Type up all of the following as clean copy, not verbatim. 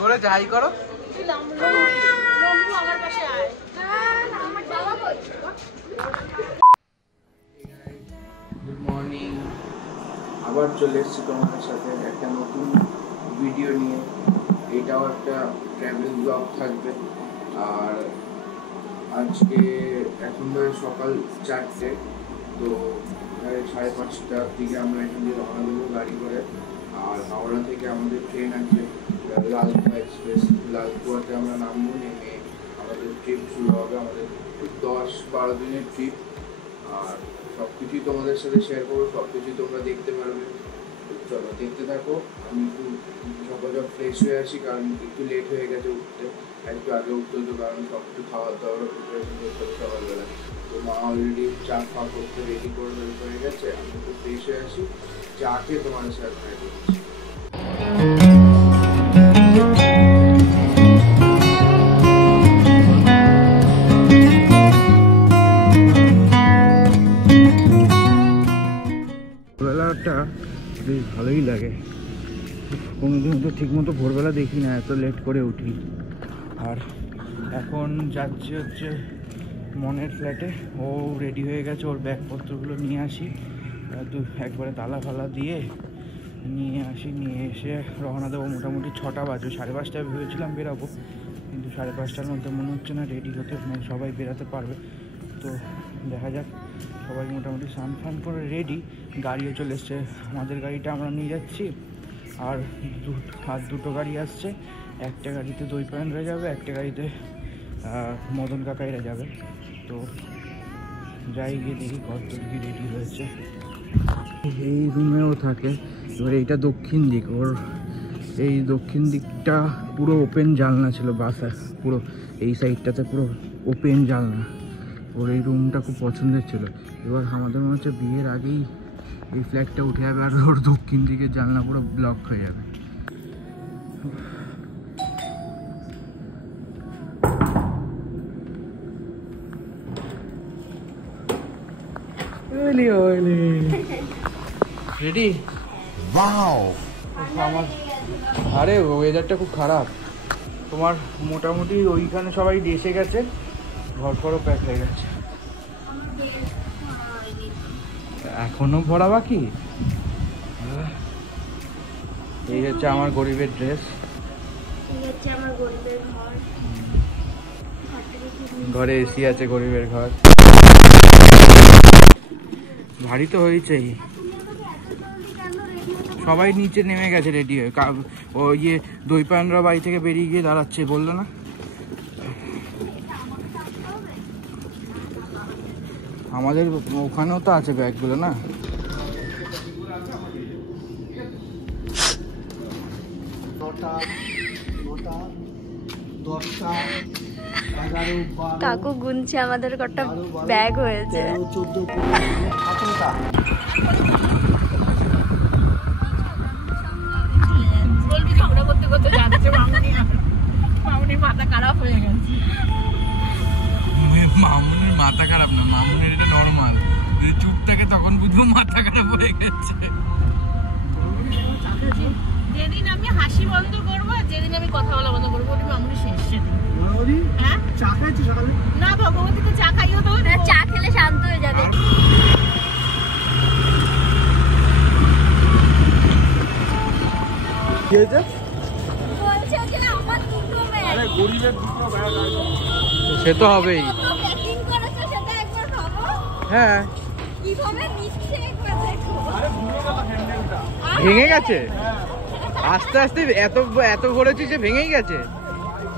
করে যাই করো। গুড মর্নিং, আবার চলে এসেছি তোমাদের সাথে একটা নতুন ভিডিও নিয়ে। এটাও একটা ট্রাভেল ব্লগ থাকবে। আর আজকে এখন সকাল 4টে, তো 5:30টার দিকে আমরা এখান থেকে রওনা দেবো গাড়ি করে। আর হাওড়া থেকে আমাদের ট্রেন আছে লালকুয়া এক্সপ্রেস। লালকুয়াতে আমরা নামবো, নেমে আমাদের ট্রিপ শুরু হবে। আমাদের 10-12 দিনের ট্রিপ। আর সব কিছুই তোমাদের সাথে শেয়ার করবো, সব কিছুই তোমরা দেখতে পারবে। চলো দেখতে থাকো। আমি একটু সকাল ফ্রেশ হয়ে আসি, কারণ একটু লেট হয়ে গেছে উঠতে। একটু আগে উঠতে হতো, কারণ সব কিছু খাওয়া দাওয়ার প্রিপারেশন করতে হবে সকালবেলা। তো মা অলরেডি চা খাওয়া করতে রেডি করে হয়ে গেছে। আমি একটু ফ্রেশ হয়ে আসি, চা খেয়ে তোমাদের সাথে ট্রাই করছি। বেলাটা বেশ ভালোই লাগে। কোনোদিন তো ঠিক মতো ভোরবেলা দেখি না, এত লেট করে উঠি। আর এখন যাচ্ছি হচ্ছে মনের ফ্ল্যাটে। ও রেডি হয়ে গেছে, ওর ব্যাগপত্রগুলো নিয়ে আসি, একবারে তালা ফালা দিয়ে নিয়ে আসি। নিয়ে এসে রওনা দেবো। মোটামুটি 6টা বাজে। 5:30টায় ভেবেছিলাম বেরাবো, কিন্তু 5:30টার মধ্যে মনে হচ্ছে না রেডি হতে সবাই বেরাতে পারবে। তো দেখা যাক। সবাই মোটামুটি স্নান ফান করে রেডি। গাড়িও চলে এসছে। আমাদের গাড়িটা আমরা নিয়ে যাচ্ছি, আর দুটো গাড়ি আসছে। একটা গাড়িতে দইপায়নরা যাবে, একটা গাড়িতে মদন কাকাইরা যাবে। তো যাই গিয়ে দেখি কতদূর কি রেডি হয়েছে। এই রুমেও থাকে। এবার এইটা দক্ষিণ দিক। ওর এই দক্ষিণ দিকটা পুরো ওপেন জানলা ছিল বাসে, পুরো এই সাইডটাতে পুরো ওপেন জানলা। ওর এই রুমটা খুব পছন্দের ছিল। এবার আমাদের মনে হচ্ছে বিয়ের আগেই এই ফ্ল্যাটটা উঠে যাবে, আর ওর দক্ষিণ দিকের জানলা পুরো ব্লক হয়ে যাবে। রেডি? আরে ওয়েদারটা খুব খারাপ তোমার। মোটামুটি ওইখানে সবাই এসে গেছে, ঘর ফরও প্যাক হয়ে গেছে। এখনো ভরা বাকি। এই হচ্ছে আমার গরিবের ড্রেস। ঘরে এসি আছে, গরিবের ঘর। ভারী তো হয়েছেই। সবাই নিচে নেমে গেছে রেডি হয়ে। ও দইপায়নরা বাড়ি থেকে বেরিয়ে গিয়ে দাঁড়াচ্ছে, বললো না? আমাদের ওখানেও তো আছে ব্যাগগুলো না। কাকু গুনছে আমাদের কটা ব্যাগ হয়েছে। মাথা খারাপ হয়ে গেছে। মামুনের মাথা খারাপ না, মামুনের এটা নর্মাল। যদি চুপ থাকে তখন বুঝবো মাথা খারাপ হয়ে গেছে। যেদিন আমি হাসি বন্ধ করবো, যেদিন আমি কথা বলা বন্ধ করবো, ওটা মামুনি শেষ। হ্যাঁ, চা খাইছি সকালে? না, ভগবতীকে চা খাইও তো। চা খেলে শান্ত হয়ে যাবে। কি হয়েছে? বলছে যে আমার দুটো ব্যাগ। আরে গরিবের দুটো ব্যাগ আছে, সে তো হবেই। প্যাকিং করেছে সেটা একবার ভাবো। হ্যাঁ, কিভাবে নিচ্ছে একবার দেখো। আরে ভেঙে গেল হ্যান্ডেলটা। ভেঙে গেছে? আস্তে আস্তে এত ভরেছিস যে ভেঙেই গেছে।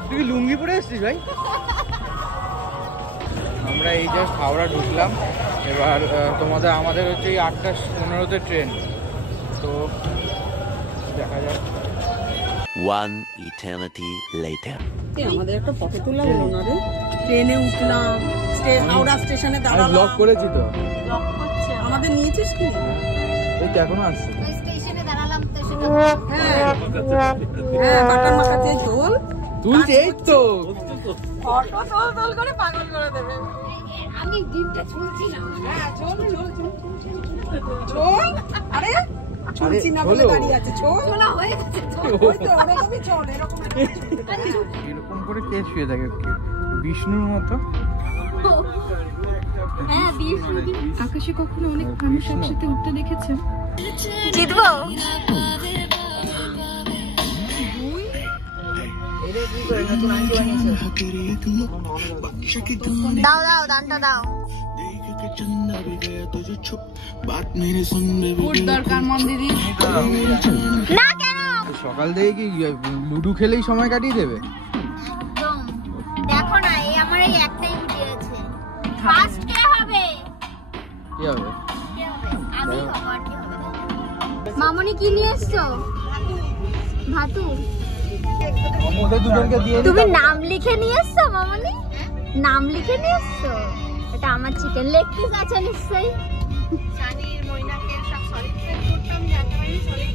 তুই লুঙ্গি পরে এসছিস ভাই? আমরা এই জাস্ট হাওড়া ঢুকলাম। এবার আমাদের হচ্ছে এই 8:15-তে ট্রেন। তো দেখা যাক। One eternity later. আমাদের একটা ফটো তোলা হলো না রে। ট্রেনে উঠলাম, হাওড়া স্টেশনে দাঁড়ালাম। ব্লগ করেছি তো। ব্লগ করছে। আমাদের নিয়েছিস কি? এই তো এখনো আসছে। ওই স্টেশনে দাঁড়ালাম তো সেটা। হ্যাঁ, বাটার মাখা যে ঝোল তুলছে এই তো। ফটো তোল করে পাগল করে দেবে। আমি ডিমটা ছুলছি না। হ্যাঁ, ঝোল। আরে ছুলছি না বলে দাঁড়িয়ে আছে। ছোলা হয়ে গেছে। ওই তো ওরকমই ছোল, এরকম এরকম করে কে শুয়ে থাকে বিষ্ণুর মতো? হ্যাঁ বিষ্ণু। আকাশে কখনো অনেক মানুষ একসাথে উঠতে দেখেছেন? জিতবো। দাও দাও দানটা দাও। দরকার মন্দিরে না কেন? সকাল থেকে কি লুডো খেলেই সময় কাটিয়ে দেবে? একদম। দেখো না এই আমার এই একটাই ভিডিও আছে। ফার্স্ট কে হবে? কি হবে? কে হবে? আমি হব আর কি হবে? মামনি কি নিয়ে এসছো? ভাতু। ওদের দুজনকে দিয়ে তুমি নাম লিখে নিয়ে এসছো মামনি? নাম লিখে নিয়ে এসছো? এটা আমার চিকেন লেগ পিস আছে নিশ্চয়ই। জানির মইনাকে সব সলিড প্লেট করতাম, জানতে পারি সলিড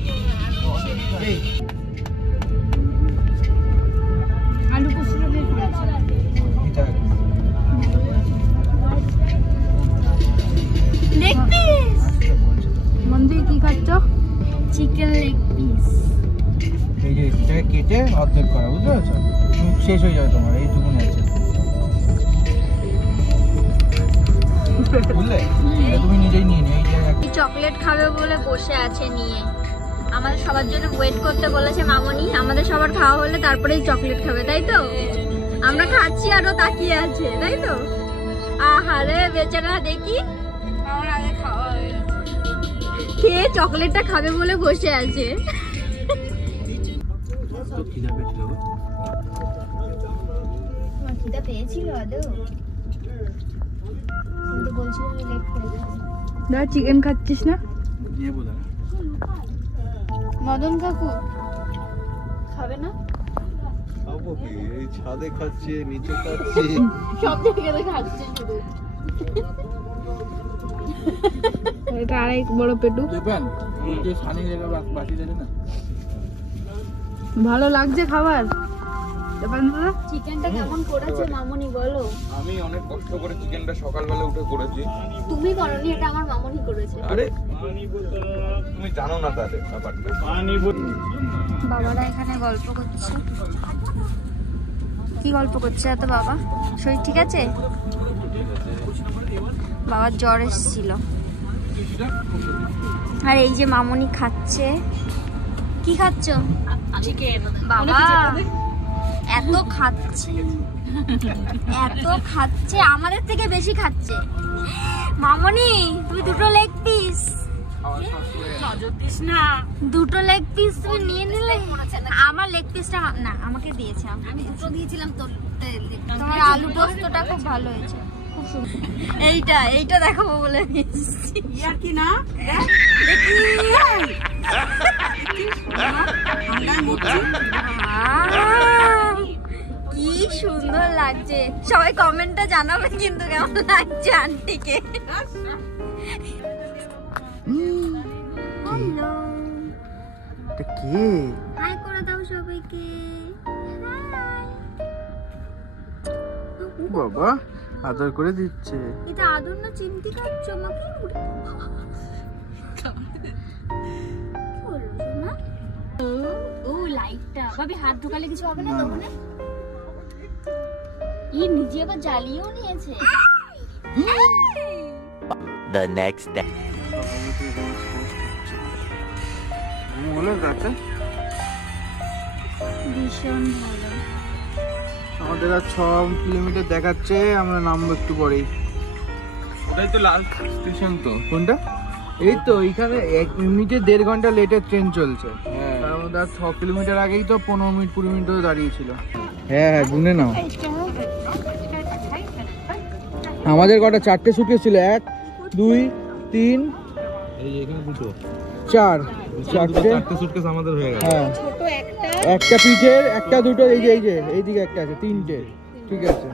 আলু পোস্তটা বের করেছে। Leg piece. মন্দির কি খাচ্ছ? Chicken leg piece. এই যে এটাকে কেটে অর্ধেক করা, বুঝতে পারছো? শেষ হয়ে যাবে তোমার, এইটুকুনি আছে, বুঝলে? এটা তুমি নিজেই নিয়ে নিও। এই চকলেট খাবে বলে বসে আছে নিয়ে। আমাদের সবার জন্য ওয়েট করতে বলেছে মামনি। আমাদের সবার খাওয়া হলে তারপরেই চকলেট খাবে, তাই তো? আমরা খাচ্ছি আরো তাকিয়ে আছে, তাই তো? আহারে বেচারা, দেখি আমার আগে খাওয়া হয়ে গেছে। খেয়ে চকলেটটা খাবে বলে বসে আছে। তোমার খিদা পেয়েছিল আদৌ? কিন্তু বলছিল লেট করে দেবো। না চিকেন খাচ্ছিস না? দিয়ে বোঝা মদন কাকু খাবে না? খাবো কি? এই ছাদে খাচ্ছি, নিচে খাচ্ছি। সব জায়গায় খাচ্ছে শুধু। এটা আরেক বড় পেটু। দেবেন যে সানি লেগে বাকি দেবে না। ভালো লাগছে খাবার? চিকেনটা কেমন করেছে মামনি বলো? আমি অনেক কষ্ট করে চিকেনটা সকালবেলা উঠে করেছি। তুমি করনি, এটা আমার মামনি করেছে। আরে তুমি জানো না তাদের ব্যাপারটা। বাবারা এখানে গল্প করছে। কি গল্প করছে এত বাবা? শরীর ঠিক আছে? বাবার জ্বর এসেছিল। আর এই যে মামনি খাচ্ছে। কি খাচ্ছ? চিকেন। বাবা এত খাচ্ছে, এত খাচ্ছে, আমাদের থেকে বেশি খাচ্ছে। মামনি তুমি দুটো লেগ পিস, নজর দিস না। দুটো লেগ পিস তুমি নিয়ে নিলে। আমার লেগ পিসটা না, আমাকে দিয়েছে। আমি দুটো দিয়েছিলাম। তোমার আলু পোস্তটা খুব ভালো হয়েছে, খুব সুন্দর। এইটা দেখাবো বলে এসেছি। ইয়ার কি না? কি সুন্দর লাগছে। সবাই কমেন্টে জানাবে কিন্তু কেমন লাগছে আন্টিকে। হ্যালো, এটা কে? হাই করে দাও সবাইকে। হাই। বাবা আদর করে দিচ্ছে। এটা আদর না চিমটি খাচ্ছ আমাকে? ও লাইটটা ভাবি হাত ঢোকালে কিছু হবে না তো? ওখানে নিজে আবার জ্বালিয়েও নিয়েছে। The next day. ভীষণ ভালো। আমাদের আর 6 কিলোমিটার দেখাচ্ছে, আমরা নামবো একটু পরেই। ওটাই তো লাস্ট স্টেশন তো। কোনটা? এই তো এইখানে 1 মিনিটে 1.5 ঘন্টা লেটের ট্রেন চলছে। তার মধ্যে আর 6 কিলোমিটার আগেই তো 15 মিনিট 20 মিনিট ধরে দাঁড়িয়েছিল। হ্যাঁ গুনে নাও। আমাদের কটা? 4টে সুটকেস ছিল। 1 2 3 এই যে এখানে দুটো 4 চারটে সুটকেস আমাদের হয়ে গেল। হ্যাঁ, ছোট একটা একটা পিঠের, একটা দুটো, এই যে এইদিকে একটা আছে, 3টে। ঠিক আছে।